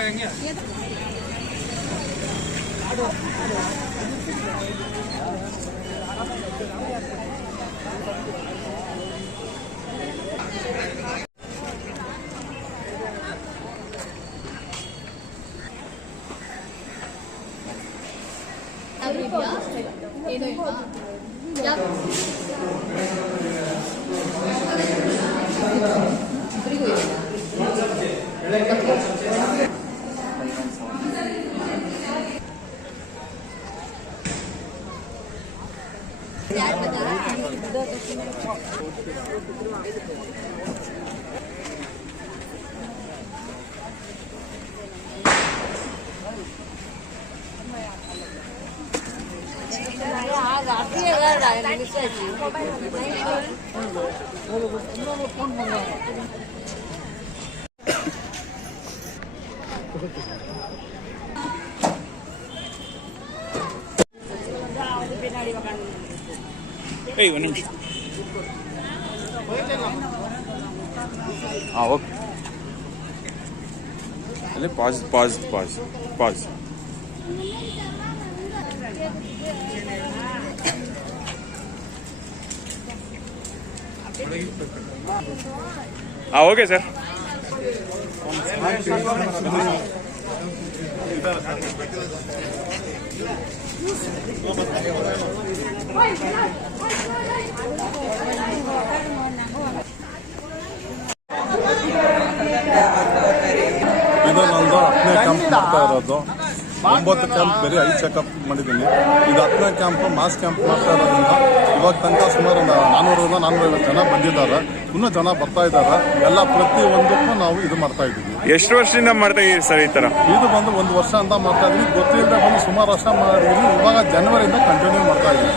Hey, one minute. Okay. Pause. Okay, sir. ಇದು ನಂದು 10ನೇ camp ಮಾಡ್ತಾ ಇರೋದು. 9 ಕ್ಯಾಂಪ್ ಬೇರೆ 5 ಚೆಕಪ್ ಮಾಡಿದ್ದೀನಿ. ಇದು 10ನೇ ಕ್ಯಾಂಪ್ ಮಾಸ್ ಕ್ಯಾಂಪ್ ಮಾಡ್ತಾ ಇರೋದ್ರಿಂದ ಇವಾಗ ತನಕ ಸುಮಾರು 400-450 ಜನ ಬಂದಿದ್ದಾರೆ. ಇನ್ನೂ ಜನ ಬರ್ತಾ ಇದ್ದಾರೆ. ಎಲ್ಲ ಪ್ರತಿಯೊಂದಕ್ಕೂ ನಾವು ಇದು ಮಾಡ್ತಾ ಇದ್ದೀವಿ. ಎಷ್ಟು ವರ್ಷದಿಂದ ಮಾಡ್ತಾ ಇದ್ದೀರಿ ಸರ್ ಈ ತರ? ಇದು ಬಂದು 1 ವರ್ಷ ಅಂತ ಮಾಡ್ತಾ ಇದ್ದೀವಿ. ಗೊತ್ತಿಲ್ಲದೆ ಬಂದು ಸುಮಾರು ವರ್ಷ ಮಾಡಿದ್ದೀವಿ. ಇವಾಗ ಜನವರಿಯಿಂದ ಕಂಟಿನ್ಯೂ ಮಾಡ್ತಾ ಇದ್ದೀವಿ.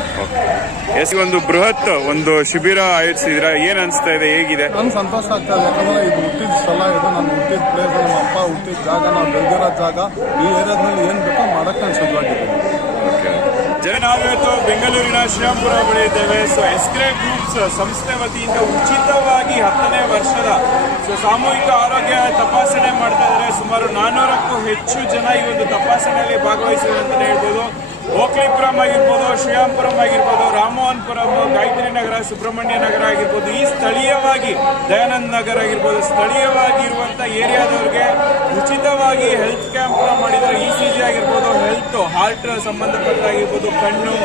ಒಂದು ಬೃಹತ್ ಒಂದು ಶಿಬಿರ ಆಯೋಜಿಸಿದ್ರ, ಏನ್ ಅನ್ಸ್ತಾ ಇದೆ, ಹೇಗಿದೆ? ನನ್ಗೆ ಸಂತೋಷ ಆಗ್ತಾ ಇದೆ. ಯಾಕಂದ್ರೆ ಇದು ಹುಟ್ಟಿದ ಸ್ಥಳ, ಇದು ನಾನು ಹುಟ್ಟಿದ ಪ್ಲೇಸ್, ನಮ್ಮ ಅಪ್ಪ ಹುಟ್ಟಿದ ಜಾಗ, ನಾವು ಬೆಳೆದಿರೋ ಜಾಗ, ಈ ಏರಿಯಾದಲ್ಲಿ ಏನ್ ಬೇಕೋ ಮಾಡಕ್ಕೆ ನಾನು ಸಜ್ಜಾಗಿದ್ದೀನಿ. ನಾವಿವತ್ತು ಬೆಂಗಳೂರಿನ ಶ್ರೀರಾಮ್ಪುರ ಬಳಿ ಇದ್ದೇವೆ. ಸೊ ಎಸ್ಕ್ರೇ ಗ್ರೂಪ್ಸ್ ಸಂಸ್ಥೆ ವತಿಯಿಂದ ಉಚಿತವಾಗಿ 10ನೇ ವರ್ಷದ ಸಾಮೂಹಿಕ ಆರೋಗ್ಯ ತಪಾಸಣೆ ಮಾಡ್ತಾ ಇದ್ದಾರೆ. ಸುಮಾರು 400ಕ್ಕೂ ಹೆಚ್ಚು ಜನ ಈ ಒಂದು ತಪಾಸಣೆಯಲ್ಲಿ ಭಾಗವಹಿಸಿದ್ದಾರೆ ಅಂತಲೇ ಹೇಳ್ಬೋದು. ಓಕ್ಲಿಪುರಂ ಆಗಿರ್ಬೋದು, ಶ್ರೀರಾಮ್ಪುರಂ ಆಗಿರ್ಬೋದು, ರಾಮೋಹನ್ಪುರಂ, ಗಾಯತ್ರಿ ನಗರ, ಸುಬ್ರಹ್ಮಣ್ಯ ನಗರ ಆಗಿರ್ಬೋದು, ಈ ಸ್ಥಳೀಯವಾಗಿ ದಯಾನಂದ್ ನಗರ ಆಗಿರ್ಬೋದು, ಸ್ಥಳೀಯವಾಗಿ ಇರುವಂತ ಏರಿಯಾದವ್ರಿಗೆ ಉಚಿತವಾಗಿ ಹೆಲ್ತ್ ಕ್ಯಾಂಪ್ ಮಾಡಿದ್ದಾರೆ. ECG ಆಗಿರ್ಬೋದು, ಹೆಲ್ತ್ ಹಾರ್ಟ್ ಸಂಬಂಧಪಟ್ಟ ಆಗಿರ್ಬೋದು, ಕಣ್ಣು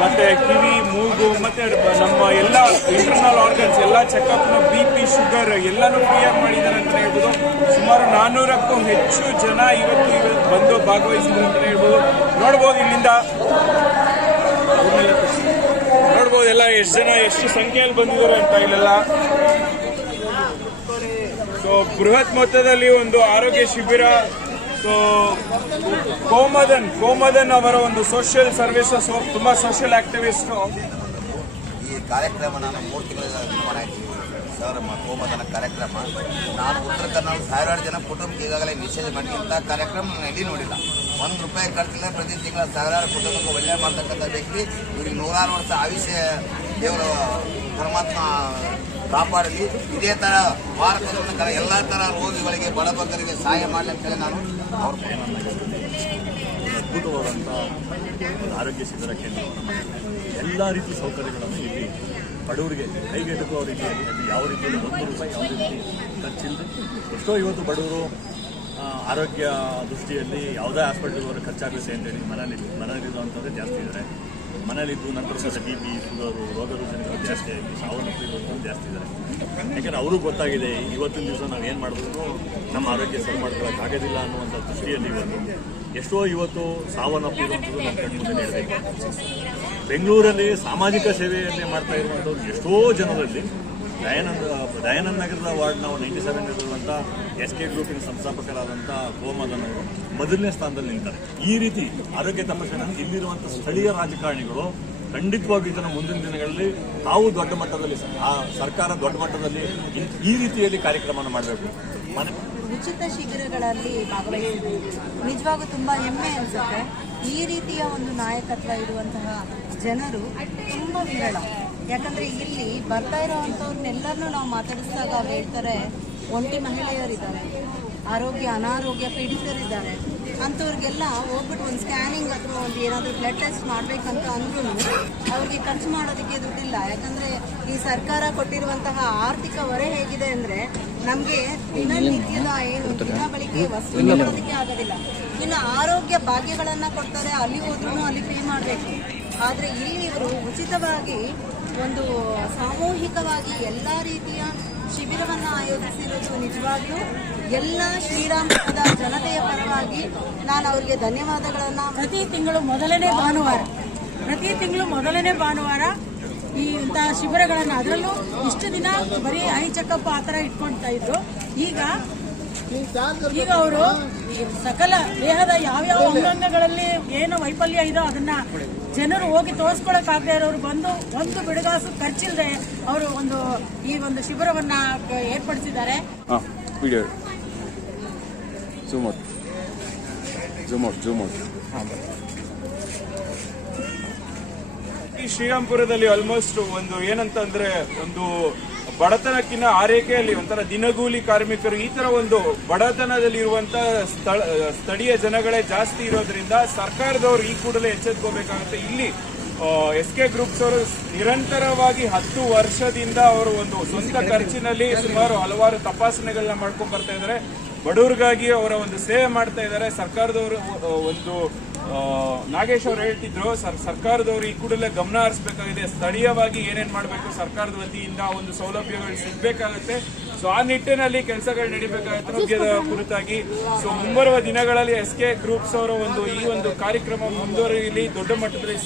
ಮತ್ತೆ ಕಿವಿ, ಮೂಗು ಮತ್ತೆ ನಮ್ಮ ಎಲ್ಲ ಇಂಟರ್ನಲ್ ಆರ್ಗನ್ಸ್ ಎಲ್ಲ ಚೆಕಪ್, BP, ಶುಗರ್ ಎಲ್ಲಾನು ಫ್ರೀಯಾಗಿ ಮಾಡಿದ್ದಾರೆ ಅಂತ ಹೇಳ್ಬೋದು. ಸುಮಾರು 400ಕ್ಕೂ ಹೆಚ್ಚು ಜನ ಇವತ್ತು ಬಂದು ಭಾಗವಹಿಸಿದ್ರು ಅಂತ ಹೇಳ್ಬೋದು. ನೋಡ್ಬೋದು ಇಲ್ಲಿಂದ ನೋಡ್ಬೋದು ಎಲ್ಲ ಎಷ್ಟು ಜನ ಎಷ್ಟು ಸಂಖ್ಯೆಯಲ್ಲಿ ಬಂದಿದ್ದಾರೆ ಅಂತ ಇಲ್ಲೆಲ್ಲ. ಸೊ ಬೃಹತ್ ಮೊತ್ತದಲ್ಲಿ ಒಂದು ಆರೋಗ್ಯ ಶಿಬಿರ. ಸೊ ಕೋಮದನ್ ಅವರ ಒಂದು ಸೋಷಿಯಲ್ ಸರ್ವಿಸಸ್, ತುಂಬಾ ಸೋಷಿಯಲ್ ಆಕ್ಟಿವಿಸ್ಟ್. ಈ ಕಾರ್ಯಕ್ರಮ ನಾನು 3 ತಿಂಗಳ ಮಾಡಿದ್ದೀನಿ ಸರ್. ಕೋಮದನ ಕಾರ್ಯಕ್ರಮ ನಾನು ಉತ್ತರ ಕನ್ನಡ 1000 ಜನ ಕುಟುಂಬಕ್ಕೆ ಈಗಾಗಲೇ ಮೆಸೇಜ್ ಮಾಡಿ ಇಂಥ ಕಾರ್ಯಕ್ರಮ ನಾನು ಎಲ್ಲಿ ನೋಡಿಲ್ಲ. 1 ರೂಪಾಯಿ ಖರ್ಚಿಲ್ಲ. ಪ್ರತಿ ತಿಂಗಳ 1000 ಕುಟುಂಬಕ್ಕೆ ಒಳ್ಳೆ ಮಾಡ್ತಕ್ಕಂಥ ವ್ಯಕ್ತಿ. ಇವ್ರಿಗೆ 100 ವರ್ಷ ಆಯುಷ್ಯ ದೇವರ ಪರಮಾತ್ಮ ಕಾಪಾಡಲಿ. ಇದೇ ಥರ ಭಾರತದ ಎಲ್ಲ ಥರ ರೋಗಿಗಳಿಗೆ, ಬಡಬಗ್ಗರಿಗೆ ಸಹಾಯ ಮಾಡಲಿ ಅಂತೇಳಿ ನಾನು ಅದ್ಭುತವಾದಂಥ ಆರೋಗ್ಯ ಶಿಬಿರ ಕೇಂದ್ರವನ್ನು ಮಾಡಿದ್ದಾರೆ. ಎಲ್ಲ ರೀತಿ ಸೌಕರ್ಯಗಳನ್ನು ಇಲ್ಲಿ ಬಡವರಿಗೆ ಕೈಗೆಟುಕುವ ರೀತಿಯಲ್ಲಿ ಯಾವ ರೀತಿಯಲ್ಲಿ 1 ರೂಪಾಯಿ ಯಾವ ರೀತಿ ಖರ್ಚಿಲ್ಲದೆ ಎಷ್ಟೋ ಇವತ್ತು ಬಡವರು ಆರೋಗ್ಯ ದೃಷ್ಟಿಯಲ್ಲಿ ಯಾವುದೇ ಹಾಸ್ಪಿಟಲ್ವರೆಗೆ ಖರ್ಚಾಗುತ್ತೆ ಅಂತೇಳಿ ಮನೆಯಲ್ಲಿರುವಂಥದ್ದೇ ಜಾಸ್ತಿ ಇದ್ದಾರೆ. ಮನೇಲಿದ್ದು ನಂತರ BP, ಶುಗರು, ರೋಗ ರುಜಿನಗಳು ಜಾಸ್ತಿ ಆಗಿ ಸಾವನ್ನಪ್ಪಿರುವಂಥದ್ದು ಜಾಸ್ತಿ ಇದ್ದಾರೆ. ಯಾಕೆಂದರೆ ಅವ್ರಿಗೂ ಗೊತ್ತಾಗಿದೆ ಇವತ್ತಿನ ದಿವಸ ನಾವು ಏನು ಮಾಡಿದ್ರು ನಮ್ಮ ಆರೋಗ್ಯ ಸರಿ ಮಾಡ್ಕೊಳ್ಳೋಕ್ಕಾಗೋದಿಲ್ಲ ಅನ್ನುವಂಥ ದೃಷ್ಟಿಯಲ್ಲಿ ಇವತ್ತು ಸಾವನ್ನಪ್ಪಿರುವಂಥದ್ದು ನಮ್ಮ ಕಣ್ಮುಂದೆ ನೀಡಬೇಕು. ಬೆಂಗಳೂರಲ್ಲಿ ಸಾಮಾಜಿಕ ಸೇವೆಯನ್ನೇ ಮಾಡ್ತಾ ಇರುವಂಥವ್ರು ಎಷ್ಟೋ ಜನರಲ್ಲಿ ದಯಾನಂದ್ ನಗರದ ವಾರ್ಡ್ ನಾವು 97 ಇರುವಂಥ SK ಗ್ರೂಪಿನ ಸಂಸ್ಥಾಪಕರಾದಂಥ ಕೋಮದನ್ ಅವರು ಮೊದಲನೇ ಸ್ಥಾನದಲ್ಲಿ ನಿಂತಾರೆ. ಈ ರೀತಿ ಆರೋಗ್ಯ ತಪಾಸಣೆ ಇಲ್ಲಿರುವಂಥ ಸ್ಥಳೀಯ ರಾಜಕಾರಣಿಗಳು ಖಂಡಿತವಾಗಿ ಇದನ್ನು ಮುಂದಿನ ದಿನಗಳಲ್ಲಿ ತಾವು ದೊಡ್ಡ ಮಟ್ಟದಲ್ಲಿ ಸರ್ಕಾರ ದೊಡ್ಡ ಮಟ್ಟದಲ್ಲಿ ಈ ರೀತಿಯಲ್ಲಿ ಕಾರ್ಯಕ್ರಮವನ್ನು ಮಾಡಬೇಕು. ಉಚಿತ ಶಿಬಿರಗಳಲ್ಲಿ ಭಾಗವಹಿಸಿದ್ದು ನಿಜವಾಗೂ ತುಂಬ ಹೆಮ್ಮೆ ಅನಿಸುತ್ತೆ. ಈ ರೀತಿಯ ಒಂದು ನಾಯಕತ್ವ ಇರುವಂತಹ ಜನರು ತುಂಬ ವಿರಳ. ಯಾಕಂದರೆ ಇಲ್ಲಿ ಬರ್ತಾ ಇರೋವಂಥವ್ರನ್ನೆಲ್ಲರನ್ನೂ ನಾವು ಮಾತಾಡಿಸಿದಾಗ ಅವ್ರು ಹೇಳ್ತಾರೆ, ಒಂಟಿ ಮಹಿಳೆಯರಿದ್ದಾರೆ, ಅನಾರೋಗ್ಯ ಪೀಡಿತರಿದ್ದಾರೆ ಅಂಥವ್ರಿಗೆಲ್ಲ ಹೋಗ್ಬಿಟ್ಟು ಒಂದು ಸ್ಕ್ಯಾನಿಂಗ್ ಅಥವಾ ಒಂದು ಏನಾದರೂ ಬ್ಲಡ್ ಟೆಸ್ಟ್ ಮಾಡಬೇಕಂತ ಅಂದ್ರೂ ಅವ್ರಿಗೆ ಖರ್ಚು ಮಾಡೋದಕ್ಕೆ ದುಡ್ಡಿಲ್ಲ. ಯಾಕಂದರೆ ಈ ಸರ್ಕಾರ ಕೊಟ್ಟಿರುವಂತಹ ಆರ್ಥಿಕ ಹೊರೆ ಹೇಗಿದೆ ಅಂದರೆ ನಮಗೆ ದಿನನಿತ್ಯದ ದಿನ ಬಳಕೆ ವಸ್ತು ಕೊಡೋದಕ್ಕೆ ಆಗೋದಿಲ್ಲ. ಇನ್ನು ಆರೋಗ್ಯ ಭಾಗ್ಯಗಳನ್ನು ಕೊಡ್ತಾರೆ, ಅಲ್ಲಿ ಹೋದ್ರೂ ಅಲ್ಲಿ ಪೇ ಮಾಡಬೇಕು. ಆದರೆ ಇಲ್ಲಿ ಇವರು ಉಚಿತವಾಗಿ ಒಂದು ಸಾಮೂಹಿಕವಾಗಿ ಎಲ್ಲ ರೀತಿಯ ಶಿಬಿರವನ್ನು ಆಯೋಜಿಸಿರೋದು ನಿಜವಾಗ್ಲೂ ಎಲ್ಲ ಶ್ರೀರಾಮಪುರದ ಜನತೆಯ ಪರವಾಗಿ ನಾನು ಅವರಿಗೆ ಧನ್ಯವಾದಗಳನ್ನು. ಪ್ರತಿ ತಿಂಗಳು ಮೊದಲನೇ ಭಾನುವಾರ ಈ ಇಂತಹ ಶಿಬಿರಗಳನ್ನು, ಅದರಲ್ಲೂ ಇಷ್ಟು ದಿನ ಬರೀ ಐ ಚೆಕಪ್ ಆ ಥರ ಇಟ್ಕೊಳ್ತಾ ಇದ್ರು. ಈಗ ಅವರು ಸಕಲ ದೇಹದ ಯಾವ್ಯಾವ ಅಂಗಾಂಗಗಳಲ್ಲಿ ಏನು ವೈಫಲ್ಯ ಇದೋ ಅದನ್ನ ಜನರು ಹೋಗಿ ತೋರಿಸ್ಕೊಳಕ್ಕಾಗದೇ ಇರೋರು ಬಂದು ಒಂದು ಬಿಡುಗಾಸು ಖರ್ಚಿಲ್ಲದೆ ಅವರು ಈ ಒಂದು ಶಿಬಿರವನ್ನ ಏರ್ಪಡಿಸಿದ್ದಾರೆ. ಈ ಶ್ರೀರಾಮ್ಪುರದಲ್ಲಿ ಆಲ್ಮೋಸ್ಟ್ ಒಂದು ಏನಂತಂದ್ರೆ ಒಂದು ಬಡತನಕ್ಕಿಂತ ಆರೈಕೆಯಲ್ಲಿ ಒಂಥರ ದಿನಗೂಲಿ ಕಾರ್ಮಿಕರು ಈ ತರ ಒಂದು ಬಡತನದಲ್ಲಿ ಇರುವಂತ ಸ್ಥಳೀಯ ಜನಗಳೇ ಜಾಸ್ತಿ ಇರೋದ್ರಿಂದ ಸರ್ಕಾರದವರು ಈ ಕೂಡಲೇ ಎಚ್ಚೆತ್ಕೋಬೇಕಾಗುತ್ತೆ. ಇಲ್ಲಿ SK ಗ್ರೂಪ್ಸ್ ಅವರು ನಿರಂತರವಾಗಿ 10 ವರ್ಷದಿಂದ ಅವರು ಒಂದು ಸ್ವಂತ ಖರ್ಚಿನಲ್ಲಿ ಸುಮಾರು ಹಲವಾರು ತಪಾಸಣೆಗಳನ್ನ ಮಾಡ್ಕೊಂಡ್ ಬರ್ತಾ ಇದ್ದಾರೆ. ಬಡವರಿಗಾಗಿ ಅವರ ಒಂದು ಸೇವೆ ಮಾಡ್ತಾ ಇದ್ದಾರೆ. ಸರ್ಕಾರದವರು ಒಂದು ನಾಗೇಶ್ ಅವರು ಹೇಳ್ತಿದ್ರು, ಸರ್ಕಾರದವರು ಈ ಕೂಡಲೇ ಗಮನ ಹರಿಸಬೇಕಾಗಿದೆ. ಸ್ಥಳೀಯವಾಗಿ ಏನೇನ್ ಮಾಡಬೇಕು ಸರ್ಕಾರದ ವತಿಯಿಂದ ಒಂದು ಸೌಲಭ್ಯಗಳು ಸಿಗಬೇಕಾಗುತ್ತೆ. ಸೊ ಆ ನಿಟ್ಟಿನಲ್ಲಿ ಕೆಲಸಗಳು ನಡೀಬೇಕಾಗುತ್ತೆ ಆರೋಗ್ಯದ ಕುರಿತಾಗಿ. ಸೊ ಮುಂಬರುವ ದಿನಗಳಲ್ಲಿ SK ಗ್ರೂಪ್ಸ್ ಅವರ ಈ ಒಂದು ಕಾರ್ಯಕ್ರಮ ಮುಂದುವರಿಯಲಿ, ದೊಡ್ಡ ಮಟ್ಟದಲ್ಲಿ